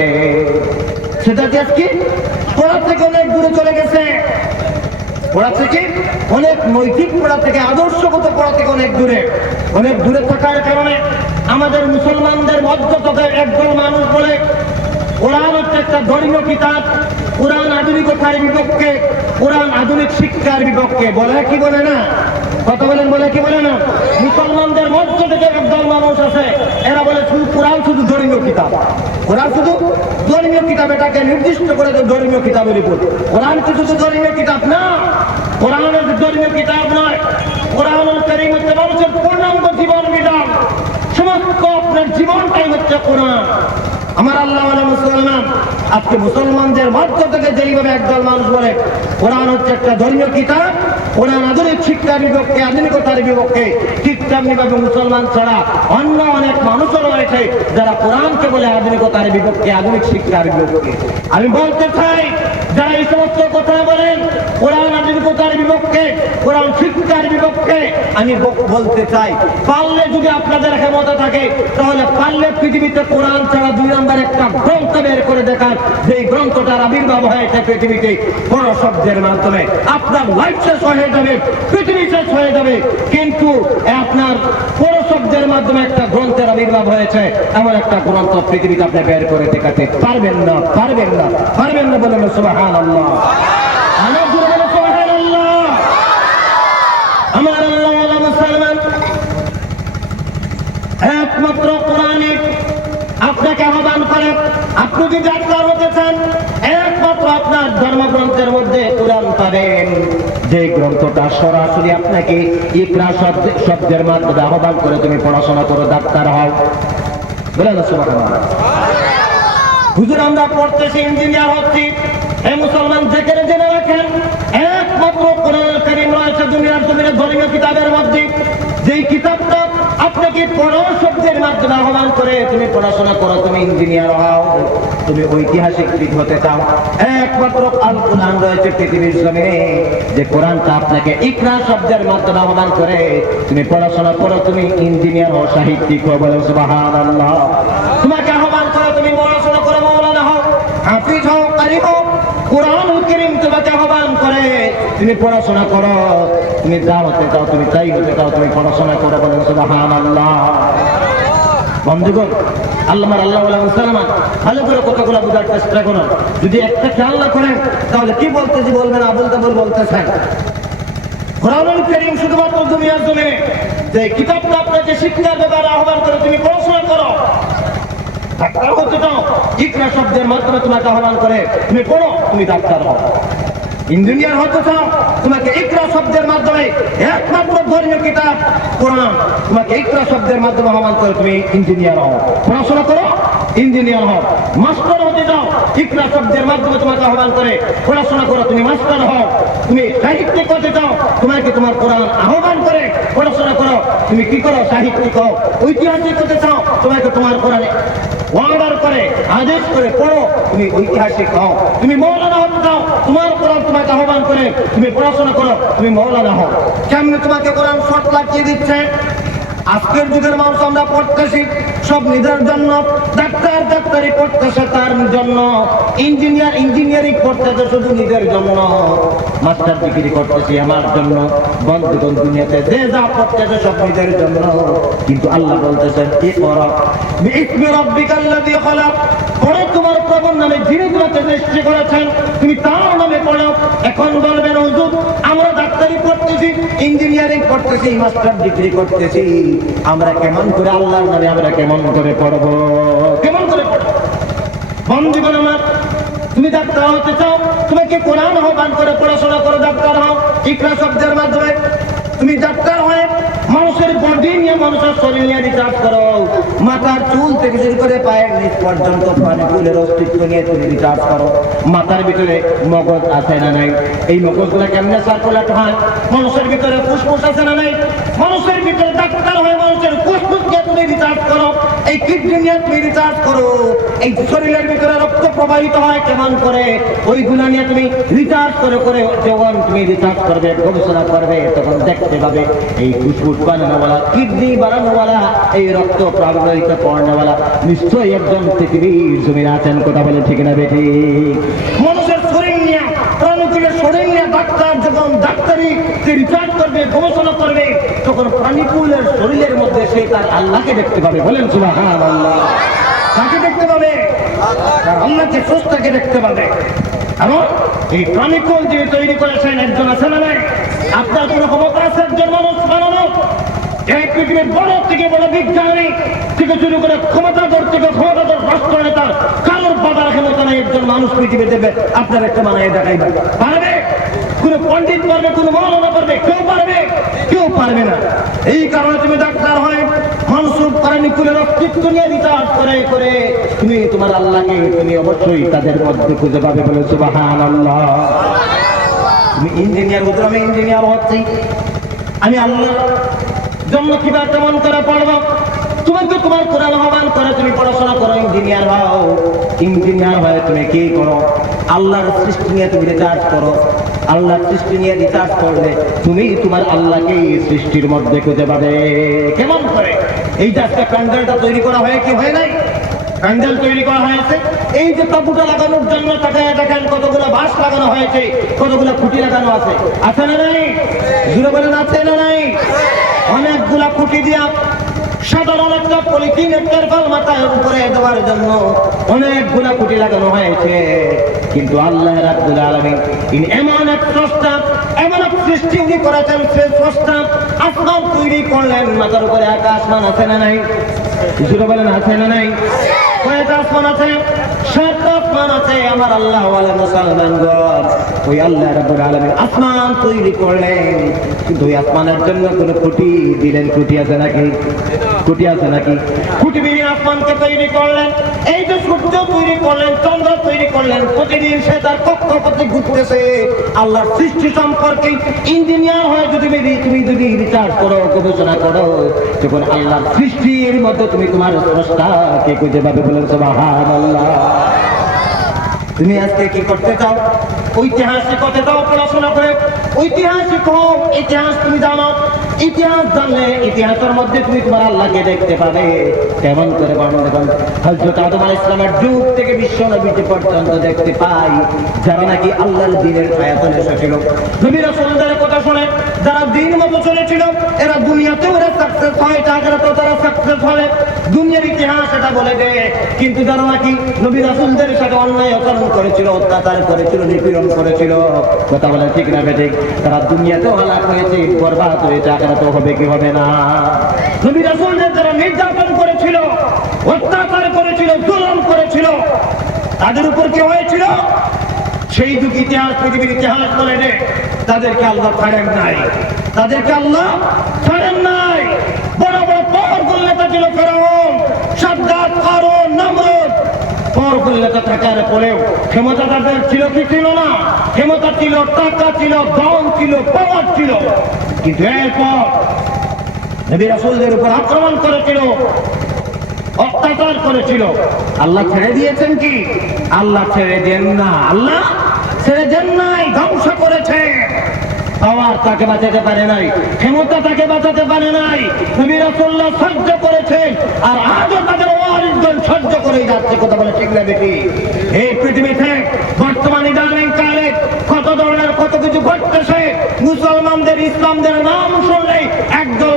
সে জাতি আজকে পড়া থেকে অনেক দূরে চলে গেছে। পড়া থেকে অনেক, নৈতিক পড়া থেকে, আদর্শগত পড়া থেকে অনেক দূরে থাকার কারণে আমাদের মুসলমানদের মধ্য থেকে একদল মানুষ বলে কোরআন হচ্ছে একটা ধর্মীয় কিতাব, কোরআন আধুনিকতার বিপক্ষে, কোরআন আধুনিক শিক্ষার বিপক্ষে। বলে কি বলে না? কথা বলেন, বলে কি বলে না? মুসলমানদের মধ্য থেকে একদল মানুষ আছে, এরা বলে শুধু কোরআন শুধু ধর্মীয় কিতাব, কোরআন শুধু ধর্মীয় কিতাব, এটাকে নির্দিষ্ট করে ধর্মীয় কিতাবের উপর। কোরআন কি শুধু ধর্মীয় কিতাব না, কোরআনের ধর্মীয় কিতাব নয়। কোরআনুল কারীম হচ্ছে মানুষের পূর্ণাঙ্গ জীবন বিধান, সমস্ত আপনার জীবনটাই হচ্ছে কোরআন। আমার আল্লাহ ওয়ালা মুসলমান, আজকে মুসলমানদের মধ্য থেকে যেইভাবে একদল মানুষ বলে কোরআন হচ্ছে একটা ধর্মীয় কিতাব, কোরআন আধুনিক শিক্ষার বিপক্ষে, আধুনিকতার বিপক্ষে, ঠিক তেমনিভাবে মুসলমান ছাড়া অন্য অনেক মানুষও রয়েছে যারা কোরআনকে বলে আধুনিকতার বিপক্ষে, আধুনিক শিক্ষার বিপক্ষে। আমি বলতে চাই, যারা এই সমস্ত কথা বলেন কোরআন আধুনিকতার বিপক্ষে, কোরআন শিক্ষার বিপক্ষে, আমি বলতে চাই, পারলে যদি আপনাদের ক্ষমতা থাকে, তাহলে পারলে পৃথিবীতে কোরআন ছাড়া 2 নম্বর একটা গ্রন্থ বের করে দেখান, যে গ্রন্থটার আবির্ভাব হয়েছে পৃথিবীতে বড় শব্দের মাধ্যমে। আপনার লাইফ শেষ হয়ে যাবে, পৃথিবী শেষ হয়ে যাবে, কিন্তু আপনার বড় শব্দের মাধ্যমে একটা গ্রন্থের আবির্ভাব হয়েছে, এমন একটা গ্রন্থ পৃথিবীতে আপনি বের করে দেখাতে পারবেন না, পারবেন না, পারবেন না। বলেন সুবহানাল্লাহ, অনেক জোরে বলেন সুবহানাল্লাহ। আমার আল্লাহ ওয়ালা মুসলমান, একমাত্র কোরআনে আপনাকে আহ্বান করে, আপনি যদি আত্মার হতে চান, একমাত্র আপনার ধর্মগ্রন্থের মধ্যে কোরআন পাবেন, যে গ্রন্থটা সরাসরি আপনাকে ইকরা শব্দের মাধ্যমে আহ্বান করে তুমি পড়াশোনা করো, ডাক্তার হও। বলেন সুবহানাল্লাহ। হুজুর আমরা পড়তেছি, ইঞ্জিনিয়ার হচ্ছি, এই মুসলমান যেখানে জেনে রাখেন, একমাত্র কোরআনুল কারীম রয়েছে দুনিয়ার জমিনে ধর্মীয় কিতাবের মধ্যে, যেই কিতাবটা আপনাকে পড়ো শব্দের মাধ্যমে আহ্বান করে তুমি পড়াশোনা করো, তুমি ইঞ্জিনিয়ার হও, তুমি ঐতিহাসিক হতে চাও, একমাত্র আল কোরআন রয়েছে পৃথিবীর জমিনে, যে কোরআনটা আপনাকে ইকরা শব্দের মাধ্যমে আহ্বান করে তুমি পড়াশোনা করো, তুমি ইঞ্জিনিয়ার হও, সাহিত্যিক হও। বলো সুবহানাল্লাহ। তোমাকে আহ্বান করে তুমি পড়াশোনা করো, মাওলানা হও, হাফিজ হও, কারি হও। কোরআনুল কারীম তোমাকে আহ্বান করে তুমি পড়াশোনা করো, তুমি যা হতে চাও, তুমি তাই হতে চাও, তুমি পড়াশোনা করো। বলেন সুবহানাল্লাহ। বন্ধুগণ, আল্লাহ ওয়ালা মুসলমান, ভালো করে কতগুলো বোঝার চেষ্টা করুন। যদি একটা খেয়াল না করেন তাহলে কি বলতেছি বলবেন, আবুল তাবুল বলতেছেন। কোরআনুল কারীম শুধুমাত্র দুনিয়ার জমিনে যে কিতাবটা আপনাকে শিক্ষার ব্যাপারে আহ্বান করে তুমি পড়াশোনা করো, ডাক্তার হতে চাও, ইকরা শব্দের মাধ্যমে তোমাকে আহ্বান করে তুমি পড়ো, তুমি ডাক্তার হও। ইঞ্জিনিয়ার হতে চাও, তোমাকে ইকরা শব্দের মাধ্যমে, একমাত্র ধর্মীয় কিতাব কোরআন, তোমাকে ইকরা শব্দের মাধ্যমে আহ্বান করে তুমি ইঞ্জিনিয়ার হও, পড়াশোনা করো, ইঞ্জিনিয়ার হও। মাস্টার হতে চাও, ইকরা শব্দের মাধ্যমে তোমাকে আহ্বান করে পড়াশোনা করো, তুমি মাস্টার হও। তুমি সাহিত্যিক হতে চাও, তোমাকে তোমার কোরআন আহ্বান করে পড়াশোনা করো, তুমি কি করো, সাহিত্যিক হও। ঐতিহাসিক হতে চাও, তোমাকে তোমার কোরআনে অর্ডার করে, আদেশ করে পড়ো, তুমি ঐতিহাসিক হও। তুমি মৌলানা হতে চাও, তোমার কোরআন তোমাকে আহ্বান করে তুমি পড়াশোনা করো, তুমি মৌলানা হও। কেমনে তোমাকে কোরআন শর্ত লাগিয়ে দিচ্ছে, আজকের যুগের মানুষ আমরা পড়তেছি সব নিজের জন্য, ডাক্তারি পড়তেছে তার জন্য, ইঞ্জিনিয়ারিং পড়তেছে শুধু নিজের জন্য, মাস্টার ডিগ্রি করতেছি আমার জন্য। বন্ধুগণ, দুনিয়াতে যে যা পড়তেছে সব নিজের জন্য, কিন্তু আল্লাহ বলতেছেন ইকরা বিইসমি রাব্বিকাল্লাযী খালাক, পড়ো তোমার প্রভুর নামে যিনি তোমাকে সৃষ্টি করেছেন, তুমি তার নামে পড়ো। এখন বলবেন হুজুর আমরা ডাক্তারি পড়তেছি, ইঞ্জিনিয়ারিং করতেছি, মাস্টার ডিগ্রি করতেছি, আমরা কেমন করে আল্লাহর নামে আমরা কেমন করে পড়বো, কেমন করে পড়বো? বন্ধুগণ আমার, তুমি ডাক্তার হতে চাও, তুমি কি কোরআন আহ্বান করে পড়াশোনা করে ডাক্তার হও ইকরা শব্দের মাধ্যমে। তুমি ডাক্তার হয়ে মানুষের বডি নিয়ে, মানুষের শরীর নিয়ে রিসার্চ করো, মাথার চুল থেকে শুরু করে পায়ের নিচ পর্যন্ত প্রাণীকুলের অস্তিত্ব নিয়ে তুমি রিসার্চ করো। মাথার ভিতরে মগজ আছে না নাই, এই মগজগুলো কেমনে সার্কুলেট হয়, মানুষের ভিতরে ফুসফুস আছে না নাই, মানুষের ভিতরে ডাক্তার হয়ে মানুষের ফুসফুস নিয়ে তুমি রিসার্চ করো, এই কিডনি নিয়ে তুমি রিসার্চ করো, এই শরীরের ভিতরে রক্ত প্রবাহিত হয় কেমন করে, ওইগুলা নিয়ে তুমি রিসার্চ করে করে যখন তুমি রিসার্চ করবে, গবেষণা করবে, তখন দেখতে পাবে এই ফুসফুস বানানোওয়ালা, কিডনি বানানোওয়ালা, এই রক্ত প্রবাহিত করানোওয়ালা নিশ্চয়ই একজন পৃথিবীর জমিনে আছেন। কথা বলে ঠিক না বেঠি? মানুষের শরীর নিয়ে, প্রাণীকুলের শরীর নিয়ে ডাক্তার যখন ডাক্তারি রিসার্চ করবে, গবেষণা করবে, তখন প্রাণীকুলের শরীরের মধ্যে সে তার আল্লাহকে দেখতে পাবে। বলেন সুবহানাল্লাহ। কাকে দেখতে পাবে? তার আল্লাহকে, স্রষ্টাকে দেখতে পাবে। এবং এই প্রাণীকুল যিনি তৈরি করেছেন একজন আছে না নাই? আপনার কোন ক্ষমতা আছে একজন মানুষ বানানো? এই পৃথিবীর বড় থেকে বড় বিজ্ঞানী থেকে শুরু করে ক্ষমতাধর থেকে ক্ষমতাধর রাষ্ট্র নেতা, কারোর বাবার ক্ষমতা নেই একজন মানুষ পৃথিবী দেবে আপনার একটা বানায় দেখাইবে। পারবে? কোন পণ্ডিত পারবে, কোন মৌলানা পারবে? কেউ পারবে? কেউ পারবে না। এই কারণে তুমি ডাক্তার হয় মানুষের প্রাণীকুলের অস্তিত্ব নিয়ে রিসার্চ করে করে তুমি তোমার আল্লাহকে তুমি অবশ্যই তাদের মধ্যে খুঁজে পাবে। বলে সুবহানাল্লাহ। তুমি ইঞ্জিনিয়ার, হুজুর আমি ইঞ্জিনিয়ার হচ্ছি, আমি আল্লাহর জন্য কিভাবে কেমন করে পড়বো? তোমাকে তোমার কোরআন আহ্বান করে তুমি পড়াশোনা করো, ইঞ্জিনিয়ার হও। ইঞ্জিনিয়ার হয়ে তুমি কি করো? আল্লাহর সৃষ্টি নিয়ে তুমি রিসার্চ করো। আল্লাহর সৃষ্টি নিয়ে রিসার্চ করলে তুমি তোমার আল্লাহকে সৃষ্টির মধ্যে খুঁজে পাবে। কেমন করে? এই যে আজকে প্যান্ডেলটা তৈরি করা হয় কি হয় নাই? প্যান্ডেল তৈরি করা হয়েছে, এই যে তাবুটা লাগানোর জন্য তাকায় দেখেন কতগুলো বাঁশ লাগানো হয়েছে, কতগুলো খুঁটি লাগানো আছে। আছে না নাই? জুড়ে বলেন আছে না নাই? অনেকগুলা খুঁটি দিয়া সাধারণ একটা পলিথিনের তেরপাল মাথায় উপরে দেওয়ার জন্য অনেকগুলা খুঁটি লাগানো হয়েছে। কিন্তু আল্লাহ রাব্বুল আলামিন তিনি এমন এক স্রষ্টা, এমন এক সৃষ্টি উনি করেছেন, সে স্রষ্টা আসমান তৈরি করলেন, মাথার উপরে আকাশমান আছে না নাই? জুড়ে বলেন আছে না নাই? কয়টা আসমান আছে? 7টা আসমান আছে। আমার আল্লাহ ওয়ালা মুসলমানগণ, ওই আল্লাহ রাব্বুল আলামিন আসমান তৈরি করলেন, কিন্তু ওই আসমানের জন্য কোনো খুঁটি দিলেন? খুঁটি আছে নাকি? খুঁটি আছে নাকি? খুঁটি বিহীন আসমানকে তৈরি করলেন। এই যে সূর্য তৈরি করলেন, চন্দ্র তৈরি করলেন, প্রতিদিন সে তার কক্ষপথে ঘুরতেছে। আল্লাহর সৃষ্টি সম্পর্কে ইঞ্জিনিয়ার হয়ে তুমি যদি রিসার্চ করো, গবেষণা করো, তখন আল্লাহর সৃষ্টির মধ্যে তুমি তোমার স্রষ্টাকে খুঁজে পাবে। বলেন সুবহানাল্লাহ। তুমি আজকে কি করতে চাও? ঐতিহাসিক হতে চাও পড়াশোনা করে? ঐতিহাসিক হোক, ইতিহাস তুমি জানো, ইতিহাস জানলে ইতিহাসের মধ্যে তুমি তোমার আল্লাহকে দেখতে পাবে। কেমন করে বর্ণনা দেখুন, হযরত আদম আলাইহিস সালামের যুগ থেকে বিশ্ব নবী পর্যন্ত দেখতে পাই যারা নাকি আল্লাহর দ্বীনের ছায়াতলে এসেছিল। নবী রাসূলদের কথা শুনে যারা দ্বীন মতো চলেছিল, এরা দুনিয়াতেও এরা সাকসেস হয়, আখিরাতেও তারা সাকসেস হয়। দুনিয়ার ইতিহাস এটা বলে দেয়। কিন্তু যারা নাকি নবী রাসূলদের সাথে অন্যায় আচরণ করেছিল, অত্যাচার করেছিল, নিপীড়ন করেছিল, কথা বলে ঠিক না বেঠিক, তারা দুনিয়াতেও হালাক হয়েছে, বরবাদ হয়েছে, আখিরাতেও হবে কি হবে না? নবী রাসূলদের যারা নির্যাতন করেছিল, অত্যাচার করেছিল, জুলুম করেছিল, তাদের উপর কি হয়েছিল? সেই যুগ ইতিহাস, পৃথিবীর ইতিহাস বলে দেয় তাদেরকে আল্লাহ ছাড়েন নাই, তাদেরকে আল্লাহ ছাড়েন নাই। বড় বড় পাওয়ারফুল নেতা ছিল ফেরাউন, সাদ্দাত, কারুন, নমরুদ। পাওয়ারফুল নেতা থাকার পরেও ক্ষমতা তাদের ছিল কি ছিল না? ক্ষমতা ছিল, টাকা ছিল, ধন ছিল, পাওয়ার ছিল। কিন্তু এরপর নবী রাসূলদের উপর আক্রমণ করেছিল, অত্যাচার করেছিল। আল্লাহ ছেড়ে দিয়েছেন কি? আল্লাহ ছেড়ে দেন না। আল্লাহ ছেড়ে দেন নাই, ধ্বংস করেছে। পাওয়ার তাকে বাঁচাতে পারে নাই, ক্ষমতা তাকে বাঁচাতে পারে নাই। নবী রাসূলুল্লাহ সহ্য করেছেন, আর আজও তাদের ওয়ারিসগণ সহ্য করে যাচ্ছে। কথা বলে ঠিক না বেটি? এই পৃথিবীতে বর্তমান ইদানিং কালে কত ধরনের কত কিছু ঘটতেছে। মুসলমানদের ইসলামদের নাম শুনলেই একদল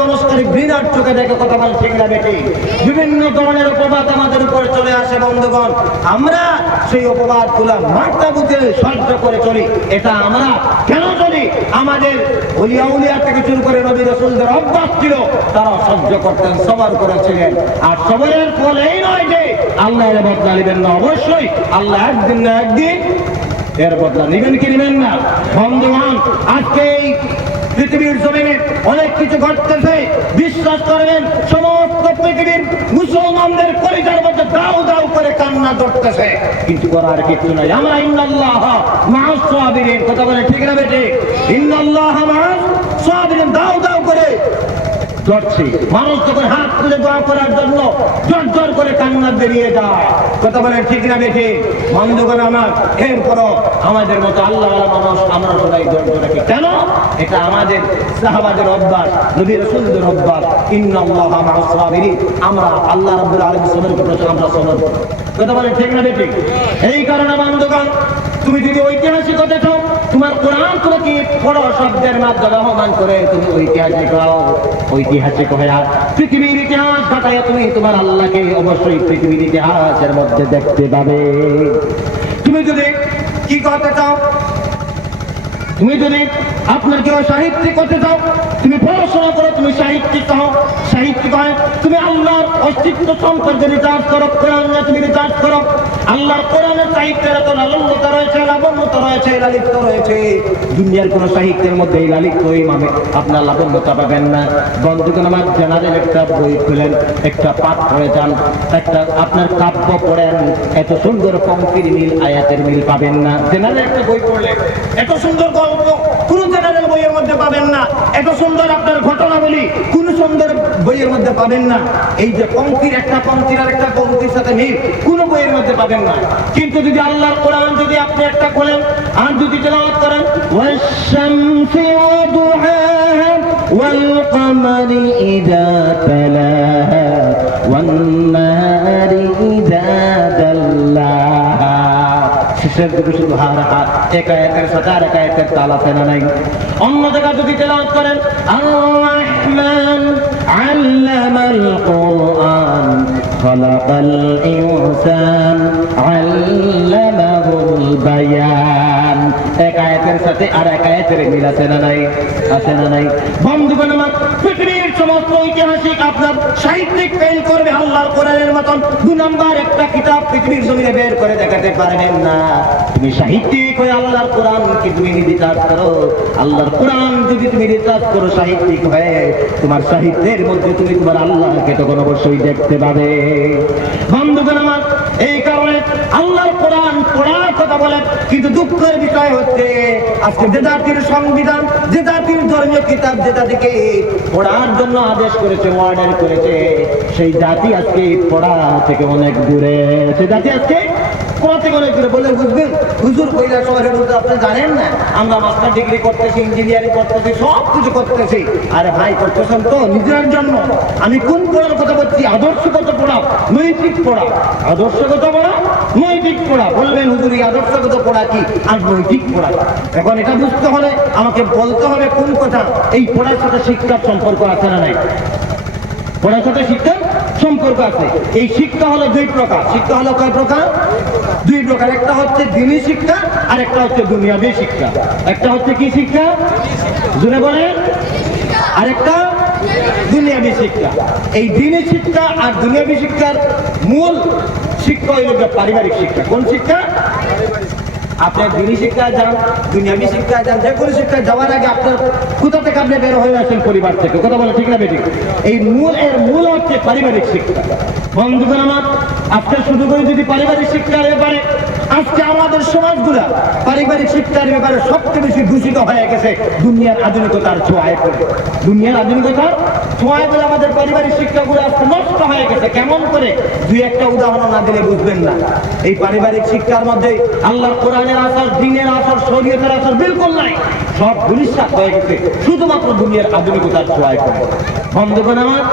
মানুষ করে ঘৃণার চোখে দেখে। কথা বলে ঠিক না বেটি? বিভিন্ন ধরনের অপবাদ আমাদের উপরে চলে আসে বন্ধুগণ। আমরা সেই অপবাদ গুলা মাথা বুঝে সহ্য করে চলি। এটা আমরা কেন চলি? আমাদের উলিয়া থেকে শুরু করে নবী রাসূলদের অভ্যাস ছিল, তারা সহ্য করতেন, সবর করেছিলেন। আর সবরের ফল এই নয় যে আল্লাহ এর বদলা নেবেন না। অবশ্যই আল্লাহ একদিন না একদিন এর বদলা নেবেন কি নেবেন না? বন্ধুগণ, আজকে এই পৃথিবীর জমিনে অনেক কিছু ঘটতেছে। বিশ্বাস করবেন, সমস্ত পৃথিবীর মুসলমানদের কলিজার মধ্যে দাউ দাউ করে কান্না ধরতেছে, কিন্তু করার কিছু নাই। আমরা ইন্নাল্লাহ মা'আস সাবিরিন, কথা বলে ঠিক না বেটে? ইন্নাল্লাহ মা'আস সাবিরিন, দাউ দাউ করে ধরছি। মানুষ যখন হাত তুলে দোয়া করার জন্য জোর করে কান্না বেরিয়ে যায়। কথা বলেন ঠিক না বেঠে? বন্ধুগণ আমার, এরপরও আমাদের মতো আল্লাহওয়ালা মানুষ আমরা সবাই ধৈর্য রাখি। কেন? এটা আমাদের সাহাবাদের অভ্যাস, নবী রাসূলদের অভ্যাস। ইন্নাল্লাহা মা'আস সাবিরিন, আমরা আল্লাহ রাব্বুল আলামিন সবর করেছে, আমরা সবর করি। কথা বলেন ঠিক না বেঠে? এই কারণে বন্ধুগণ, তুমি যদি ঐতিহাসিক হতে চাও, তোমার কোরআন তোমাকে বড় শব্দের মাধ্যমে আহ্বান করে তুমি ঐতিহাসিক হও। ঐতিহাসিক হয়ে পৃথিবীর ইতিহাস ঘটায় তুমি তোমার আল্লাহকে অবশ্যই পৃথিবীর ইতিহাসের মধ্যে দেখতে পাবে। তুমি যদি কি করতে চাও, তুমি যদি আপনার কেউ সাহিত্যিক করতে চাও, তুমি পড়াশোনা করো, তুমি সাহিত্যিক হও। সাহিত্যিক হয় তুমি আল্লাহর অস্তিত্ব সম্পর্কে রিসার্চ করো, কোরআন তুমি রিসার্চ করো। আল্লাহর কোরআনের সাহিত্যের এত লালনতা রয়েছে, লাবণ্যতা রয়েছে, লালিত্য রয়েছে। দুনিয়ার কোন সাহিত্যের মধ্যে এই লালিত্য মানে আপনার লাবণ্যতা পাবেন না। বন্ধুগণ আমার, জেনারেল একটা বই খুলেন, একটা পাঠ পড়ে যান, একটা আপনার কাব্য পড়েন, এত সুন্দর পঙ্ক্তির মিল, আয়াতের মিল পাবেন না। জেনারেল একটা বই পড়লে এত সুন্দর গল্প কোন জেনারেল বইয়ের মধ্যে পাবেন না। এত সুন্দর আপনার ঘটনাবলী কোন সুন্দর বইয়ের মধ্যে পাবেন না। এই যে পঙ্ক্তির একটা পঙ্ক্তির আর একটা পঙ্ক্তির সাথে মিল কোন বইয়ের মধ্যে পাবেন না। কিন্তু যদি আল্লাহর কোরআন যদি আপনি একটা খোলেন আর যদি তেলাওয়াত করেন, ওয়াশ-শামসি ওয়া দুহাহা ওয়াল কমারি ইযা তালাহা ওয়ান নাহারি ইযা দাল্লাহা, শেষের দিকে শুধু হারাহা, এক আয়াতের সাথে আর এক আয়াতের তাল আছে না নাই? অন্য জায়গায় যদি তেলাওয়াত করেন, আর-রাহমান আল্লামাল কুরআন খালাকাল ইনসান আল্লামাহুল বায়ান, এক আয়াতের সাথে আর এক আয়াতের মিল আছে না নাই? আছে না নাই? বন্ধুগণ আমার, পৃথিবীর সমস্ত ঐতিহাসিক আপনার সাহিত্যিক ফেল করবে আল্লাহর কোরআনের মতন 2 নম্বর একটা কিতাব পৃথিবীর জমিনে বের করে দেখাতে পারবেন না। তুমি সাহিত্যিক হয়ে আল্লাহর কোরআন কি তুমি রিসার্চ করো, আল্লাহর কোরআন যদি তুমি রিসার্চ করো সাহিত্যিক হয়ে, তোমার সাহিত্যের মধ্যে তুমি তোমার আল্লাহকে তখন অবশ্যই দেখতে পাবে। বন্ধুগণ আমার, এই কারণে আল্লাহর কোরআন পড়ার কথা বলে, কিন্তু দুঃখের বিষয় হচ্ছে আজকে যে জাতির সংবিধান, যে জাতির ধর্মীয় কিতাব, যে জাতিকে পড়ার জন্য আদেশ করেছে, অর্ডার করেছে, সেই জাতি আজকে পড়া থেকে অনেক দূরে। সেই জাতি আজকে পড়া থেকে অনেক দূরে। বলে বুঝবেন, হুজুর কইলা শহরের মধ্যে আপনি জানেন না, আমরা মাস্টার ডিগ্রি করতেছি, ইঞ্জিনিয়ারিং করতেছি, সব কিছু করতেছি। আরে ভাই, করতেছেন তো নিজের জন্য। আমি কোন পড়ার কথা বলছি? আদর্শগত পড়া, নৈতিক পড়া। আদর্শগত পড়া, নৈতিক পড়া। বলবেন হুজুর এই আদর্শগত পড়া কি আর নৈতিক পড়া? এখন এটা বুঝতে হলে আমাকে বলতে হবে কোন কথা। এই পড়ার সাথে শিক্ষার সম্পর্ক আছে না নাই? পড়ার সাথে শিক্ষার সম্পর্ক আছে। এই শিক্ষা হলো 2 প্রকার। শিক্ষা হলো কয় প্রকার? 2 প্রকার। একটা হচ্ছে দ্বীনি শিক্ষা আর একটা হচ্ছে দুনিয়াবী শিক্ষা। একটা হচ্ছে কি শিক্ষা? জুড়ে বলেন। আর একটা দুনিয়াবী শিক্ষা। এই দ্বীনি শিক্ষা আর দুনিয়াবী শিক্ষার মূল শিক্ষা হইল পারিবারিক শিক্ষা। কোন শিক্ষা? আপনার দ্বীনি শিক্ষায় যান, দুনিয়াবী শিক্ষায় যান, যে কোনো শিক্ষায় যাওয়ার আগে আপনার কোথা থেকে আপনি বের হয়ে আসেন? পরিবার থেকে। কথা বলে ঠিক না বেঠিক? এই মূল হচ্ছে পারিবারিক শিক্ষা। বন্ধুগণ আমার, আজকে শুধু করে যদি পারিবারিক শিক্ষার ব্যাপারে আজকে আমাদের সমাজগুলা পারিবারিক শিক্ষার ব্যাপারে সবচেয়ে বেশি দূষিত হয়ে গেছে দুনিয়ার আধুনিকতার ছোঁয়ায় পড়ে। দুনিয়ার আধুনিকতার ছোঁয়ায় পড়ে আমাদের পারিবারিক শিক্ষাগুলো আজকে নষ্ট হয়ে গেছে। কেমন করে? দুই একটা উদাহরণ না দিলে বুঝবেন না। এই পারিবারিক শিক্ষার মধ্যে আল্লাহর কোরআনের আসর, দ্বীনের আসর, শরীয়তের আসর বিলকুল নাই। সব ধূলিসাৎ হয়ে গেছে শুধুমাত্র দুনিয়ার আধুনিকতার ছোঁয়ায় পড়ে। বন্ধুগণ আমার,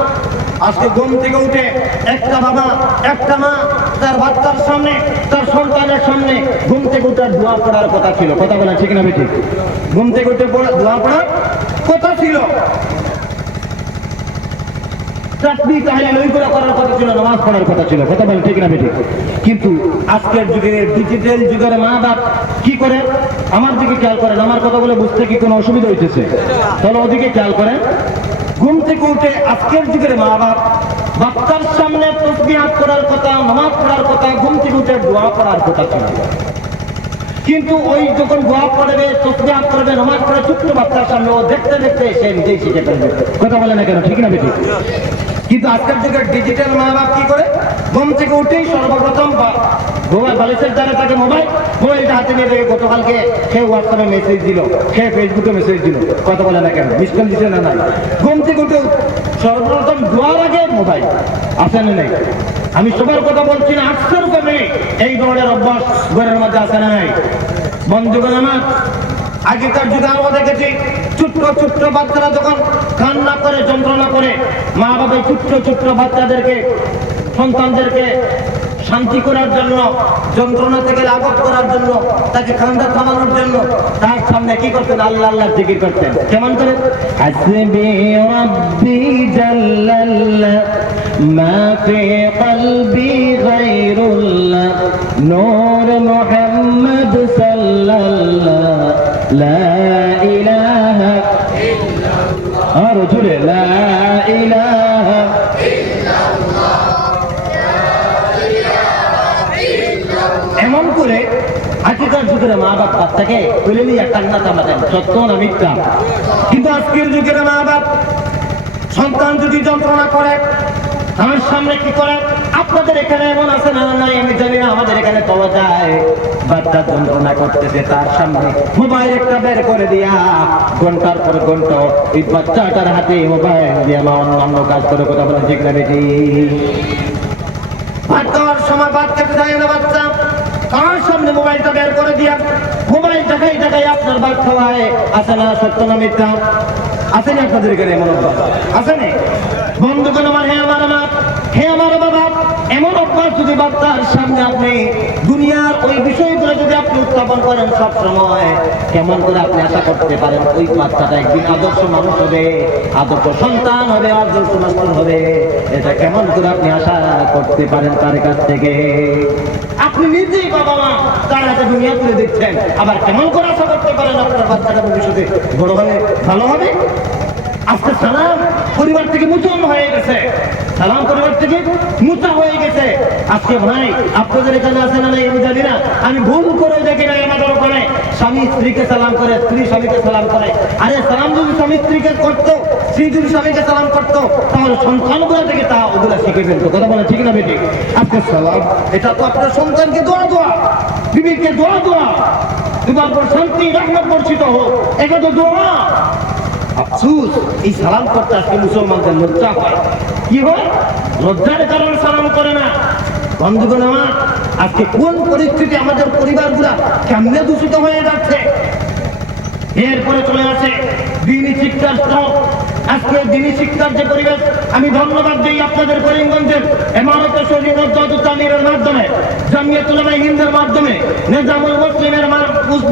আজকে ঘুম থেকে উঠে একটা বাবা একটা মা তার বাচ্চার সামনে, তার সন্তানের সামনে ঘুম থেকে উঠে দোয়া পড়ার কথা ছিল। কথা বলেন ঠিক না বেঠিক? ঘুম থেকে উঠে দোয়া পড়ার কথা ছিল, তাসবিহ তাহলিল ওইগুলো করার কথা ছিল, নামাজ পড়ার কথা ছিল। কথা বলেন ঠিক না বেঠিক? কিন্তু আজকের যুগের ডিজিটাল যুগের মা বাপ কি করে? আমার দিকে খেয়াল করেন, আমার কথাগুলো বুঝতে কি কোনো অসুবিধা হইতেছে? তাহলে ওদিকে খেয়াল করেন। ঘুম থেকে উঠে আজকের যুগের মা বাপ বাচ্চার সামনে তাসবিহ করার কথা, নামাজ পড়ার কথা, ঘুম থেকে উঠে দোয়া পড়ার কথা ছিল। কিন্তু ওই যখন দোয়া পড়বে, তাসবিহ করবে, নামাজ পড়ে ছোট্ট বাচ্চার সামনে ও দেখতে দেখতে সে নিজেই শিখে ফেলবে। কথা বলে না কেন? ঠিক না বেঠিক? কিন্তু আজকের যুগের ডিজিটাল মা বাপ কি করে? ঘুম থেকে উঠেই সর্বপ্রথম মোবাইল বালিশের দ্বারা তাকে মোবাইলটা হাতে নিয়ে দেখে গতকালকে সে হোয়াটসঅ্যাপে মেসেজ দিল, সে ফেসবুকে মেসেজ দিল। কথা বলে না কেন? মিস কল দিচ্ছে না? নাই। ঘুম থেকে উঠে সর্বপ্রথম দোয়ার আগে মোবাইল আছে না নেই? আমি সবার কথা বলছি না, আজকের কমে এই ধরনের অভ্যাস ঘরের মধ্যে আছে না নাই? বন্ধুগণ আমার, আগেকার যুগে আমরা দেখেছি ছোট্ট ছোট্ট বাচ্চারা যখন কান্না করে, যন্ত্রণা করে, মা বাবা ছোট্ট ছোট্ট বাচ্চাদেরকে, সন্তানদেরকে শান্তি করার জন্য, যন্ত্রণা থেকে লাঘব করার জন্য, তাকে কান্না থামানোর জন্য তার সামনে কি করতেন? আল্লাহ আল্লাহ জিকির করতেন। কেমন করে? হাসবি রাব্বি জাল্লাল্লাহ মা ফি কলবি গায়রুল্লাহ নূর মুহাম্মদ সাল্লাল্লাহ লা ইলাহা ইল্লাল্লাহ। আর জোরে লা ইলাহা ইল্লাল্লাহ। এমন করে আগেকার যুগের মা বাপ বাচ্চাকে তুলে নিয়ে কান্না থামাতেন। সত্য না মিথ্যা? কিন্তু আজকের যুগের মা বাপ সন্তান যদি যন্ত্রণা করে আমার সামনে কি করে? আপনাদের এখানে এমন আছে না? নাই আমি জানি না, আমাদের এখানে পাওয়া যায়। বাচ্চা যন্ত্রণা করতেছে, তার সামনে মোবাইল একটা বের করে দিয়া ঘন্টার পর ঘন্টা ওই বাচ্চাটার হাতে মোবাইল দিয়ে আমার অন্যান্য কাজ করে। কথা বলেন ঠিক না বেটি? ভাত খাওয়ার সময় ভাত খেতে যায় না বাচ্চা, তার সামনে মোবাইলটা বের করে দিয়া মোবাইল দেখাই দেখাই আপনার ভাত খাওয়ায়। আছে না? সত্য না মিথ্যা? আছে না আপনাদের এখানে এমন অভ্যাস? আছে না? বন্ধুগণ আমার, হে আমার মা, হে আমার বাবা, এমন অভ্যাস যদি বাচ্চার সামনে আপনি দুনিয়ার ওই বিষয়গুলো যদি আপনি উত্থাপন করেন সব সময়, কেমন করে আপনি আশা করতে পারেন ওই বাচ্চাটা একদিন আদর্শ মানুষ হবে, আদর্শ সন্তান হবে, আদর্শ মাস্টার হবে? এটা কেমন করে আপনি আশা করতে পারেন তার কাছ থেকে? আপনি নিজেই বাবা মা, তার হাতে দুনিয়া তুলে দিচ্ছেন, আবার কেমন করে আশা করতে পারেন আপনার বাচ্চাটা ভবিষ্যতে বড় হবে, ভালো হবে? আজকে সালাম পরিবার থেকে মুচন হয়ে গেছে, সালাম পরিবার থেকে মুচা হয়ে গেছে। আজকে ভাই আপনাদের এখানে আছে না নাই আমি জানি না, আমি ভুল করে দেখি না আমাদের ওখানে স্বামী স্ত্রীকে সালাম করে, স্ত্রী স্বামীকে সালাম করে। আরে সালাম যদি স্বামী স্ত্রীকে করতো, স্ত্রী যদি স্বামীকে সালাম করতো, তাহলে সন্তানগুলো থেকে তা ওগুলা শিখে ফেলতো। কথা বলে ঠিক না বেটি? আজকে সালাম এটা তো আপনার সন্তানকে দোয়া দোয়া, বিবিকে দোয়া দোয়া, তোমার পর শান্তি রহমত বর্ষিত হোক, এটা তো দোয়া। আফসোস, এই সালাম করতে আজকে মুসলমানদের লজ্জা হয়। কি হয়? লজ্জার কারণে সালাম করে না। বন্ধুগণ আমার, আজকে কোন পরিস্থিতি আমাদের পরিবারগুলা কেমনে দূষিত হয়ে যাচ্ছে। এরপরে চলে আসে দ্বীনি শিক্ষার স্তর। আজকে দ্বীনি শিক্ষার যে পরিবেশ, আমি ধন্যবাদ দিই আপনাদের করিমগঞ্জের ইমারতে শরীফ জামিয়ার মাধ্যমে, জামিয়াত উলামায়ে হিন্দের মাধ্যমে, নিজামুল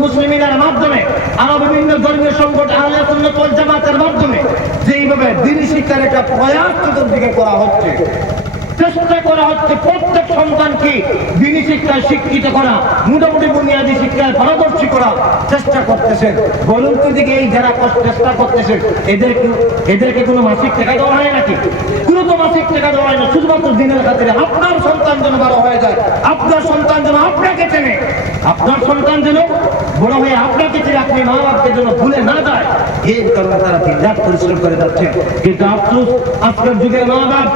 মুসলিমিনের মাধ্যমে, আরো বিভিন্ন ধর্মীয় সংগঠন আহলে সুন্নাত ওয়াল জামাতের মাধ্যমে যেইভাবে দ্বীনি শিক্ষার একটা প্রয়াস চতুর্দিকে করা হচ্ছে, চেষ্টা করা হচ্ছে প্রত্যেক সন্তানকে দ্বীনি শিক্ষায় শিক্ষিত করা, মোটামুটি বুনিয়াদী শিক্ষায় পারদর্শী করা চেষ্টা করতেছেন। বলুন তো দিকে এই যারা চেষ্টা করতেছেন এদেরকে কোনো মাসিক টাকা দেওয়া হয় নাকি? কোনো তো মাসিক টাকা দেওয়া হয় না, শুধুমাত্র দিনের খাতিরে আপনার সন্তান যেন বড় হয়ে যায়, আপনার সন্তান যেন আপনাকে চেনে, আপনার সন্তান যেন বড় হয়ে আপনাকে চেনে, আপনি মা বাপকে যেন ভুলে না যায়, এই কারণে তারা দিনরাত পরিশ্রম করে যাচ্ছে। কিন্তু আফসোস, আজকের যুগের মা বাপ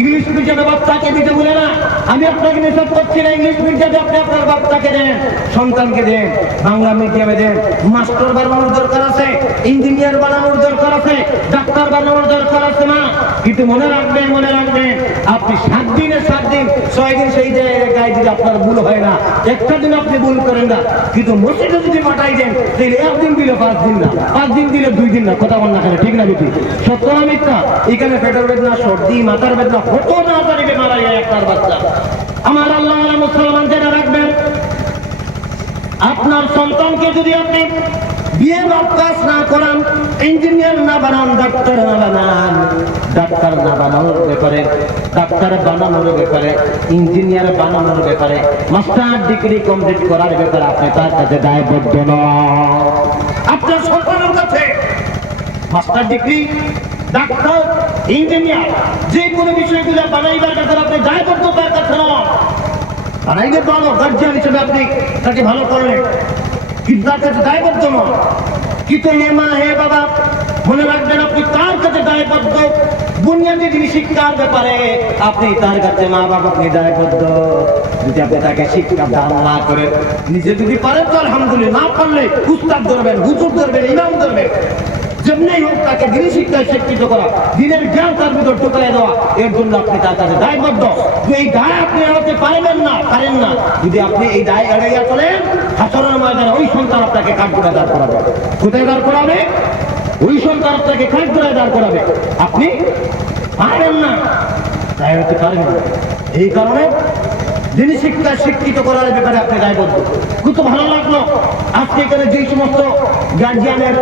ইংলিশ মিডিয়ামে বাচ্চাকে দিতে বলে না। আমি আপনাকে নিষেধ করছি না, ইংলিশ মিডিয়ামে আপনি আপনার বাচ্চাকে দেন, সন্তানকে দেন, বাংলা মিডিয়ামে দেন। মাস্টার বানানোর দরকার আছে, ইঞ্জিনিয়ার বানানোর দরকার আছে, ডাক্তার বানানোর দরকার আছে না। কিন্তু মনে রাখবেন, আপনি 7 দিনে 7 দিন 6 দিন সেই জায়গায় যদি আপনার ভুল হয় না, একটা দিন আপনি ভুল করেন না, কিন্তু মসজিদে যদি মাটাই দেন তাহলে 1 দিন দিলে 5 দিন না, 5 দিন দিলে 2 দিন না। কথা বল না কেন, ঠিক না বেটি? সত্য না মিথ্যা? এখানে পেটের বেদনা, সর্দি, মাথার বেদনা হতো না জানিবে মারা যায় একটার বাচ্চা। আমার আল্লাহ মুসলমান জেনে রাখবেন, আপনার সন্তানকে যদি আপনি বিয়ে কাজ না করান, ইঞ্জিনিয়ার না বানান, ডাক্তার না বানান, ডাক্তার না বানানোর ব্যাপারে, ডাক্তার বানানোর ব্যাপারে, ইঞ্জিনিয়ার বানানোর ব্যাপারে, মাস্টার ডিগ্রি কমপ্লিট করার ব্যাপারে আপনি তার কাছে দায়বদ্ধ নন। আপনার সন্তানের কাছে মাস্টার ডিগ্রি, ডাক্তার, ইঞ্জিনিয়ার যে কোনো বিষয়গুলো বানাইবার ব্যাপারে আপনি দায়বদ্ধ তার কাছে নন। বানাইলে ভালো, গার্জিয়ান হিসেবে আপনি তাকে ভালো করলেন, কিন্তু তার কাছে দায়বদ্ধ নন। কিন্তু হে মা, হে বাবা, মনে রাখবেন আপনি তার কাছে দায়বদ্ধ বুনিয়াদী জিনিস শিক্ষার ব্যাপারে, আপনি তার কাছে মা বাবা আপনি দায়বদ্ধ। যদি আপনি তাকে শিক্ষা দান না করেন, নিজে যদি পারেন তো আলহামদুলিল্লাহ, না পারলে উস্তাদ ধরবেন, হুজুর ধরবেন, ইমাম ধরবেন, যেমনি হোক তাকে দিনের শিক্ষায় শিক্ষিত করা, দিনের জ্ঞান তার ভিতর ঢুকাই দেওয়া, এর জন্য আপনি তার কাছে দায়বদ্ধ। এই দায় আপনি এড়াতে পারেন না। যদি আপনি এই দায় এড়াইয়া চলেন, হাসরের ময়দানে ওই সন্তান আপনাকে কাঠগড়ায় দাঁড় করাবে। কোথায় দাঁড় করাবে? ওই সন্তান আপনাকে কাঠগড়ায় দাঁড় করাবে। আপনি পারেন না, দায় এড়াতে পারবেন না। এই কারণে দিনের শিক্ষায় শিক্ষিত করার ব্যাপারে আপনি দায়বদ্ধ। খুব ভালো লাগলো আজকে এখানে যে সমস্ত গার্জিয়ানের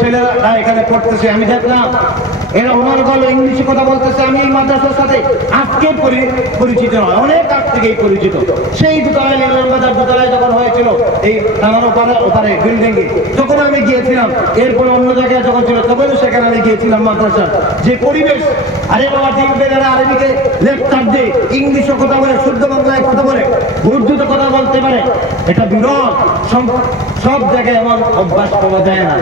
ছেলেরা এখানে পড়তেছে, আমি দেখলাম এরা অনর্গল ইংলিশে কথা বলতেছে। আমি এই মাদ্রাসার সাথে আজকে পরিচিত নয়, অনেক আগ থেকেই পরিচিত। সেই দোতলায় নিলাম বাজার দোতলায় যখন হয়েছিল এই থানার ওপারে বিল্ডিংয়ে, যখন আমি গিয়েছিলাম, এরপরে অন্য জায়গায় যখন ছিল তখন সেখানে আমি গিয়েছিলাম। মাদ্রাসার যে পরিবেশ, আরে বাবা দেখবেন এরা আরবিকে লেকচার দিয়ে ইংলিশে কথা বলে, শুদ্ধ বাংলায় কথা বলে, উর্দুতে কথা বলতে পারে, এটা বিরল। সব জায়গায় এমন অভ্যাস করা যায় না।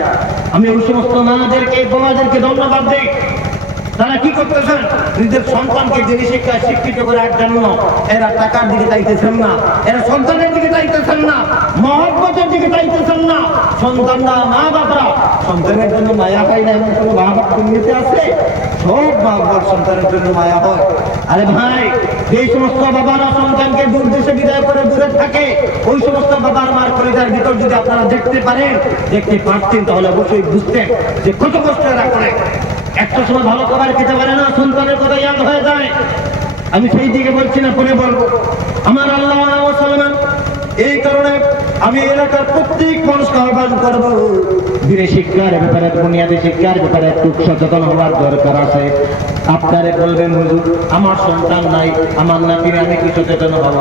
আমি ওই সমস্ত মাদেরকে, বাবাদেরকে ধন্যবাদ দিই। তারা কি করতেছেন? নিজের সন্তানকে দিনী শিক্ষায় শিক্ষিত করার জন্য এরা টাকার দিকে চাইতেছেন না, এরা সন্তানের দিকে চাইতেছেন না, মহব্বতের দিকে চাইতেছেন না। সন্তানরা, মা বাপরা সন্তানের জন্য মায়া পায় না এমন কোনো মা বাপ দুনিয়াতে আছে? সব মা বাবার সন্তানের জন্য মায়া হয়। আরে ভাই, এই সমস্ত বাবারা সন্তানকে দূর দেশে বিদায় করে দূরে থাকে, ওই সমস্ত বাবার মার কলিজার ভিতর যদি আপনারা দেখতে পারতেন তাহলে অবশ্যই বুঝতেন যে কত কষ্ট এরা করে। একটা সময় ভালো খাবার খেতে পারে না, সন্তানের কথা ইয়াদ হয়ে যায়। আমি সেই দিকে বলছি না, পরে বলবো। আমার আল্লাহ মুসলমান, এই কারণে আমি এলাকার প্রত্যেক মানুষকে আহ্বান করবো, দিনের শিক্ষার ব্যাপারে, বুনিয়াদী শিক্ষার ব্যাপারে একটু সচেতন হওয়ার দরকার আছে। আপনারে বলবেন হুজুর আমার সন্তান নাই, আমার নাতিরে আমি কি সচেতন হব?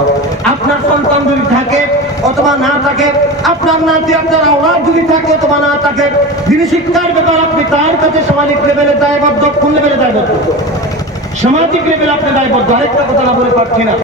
আপনার সন্তান যদি থাকে অথবা না থাকে, আপনার নাতি, আপনার আওলাদ যদি থাকে অথবা না থাকে, দিনের শিক্ষার ব্যাপারে আপনি তার কাছে সামাজিক লেভেলে দায়বদ্ধ। কোন লেভেলে দায়বদ্ধ? সামাজিক লেভেলে আপনি দায়বদ্ধ। আরেকটা কথা না বলে পারছি না।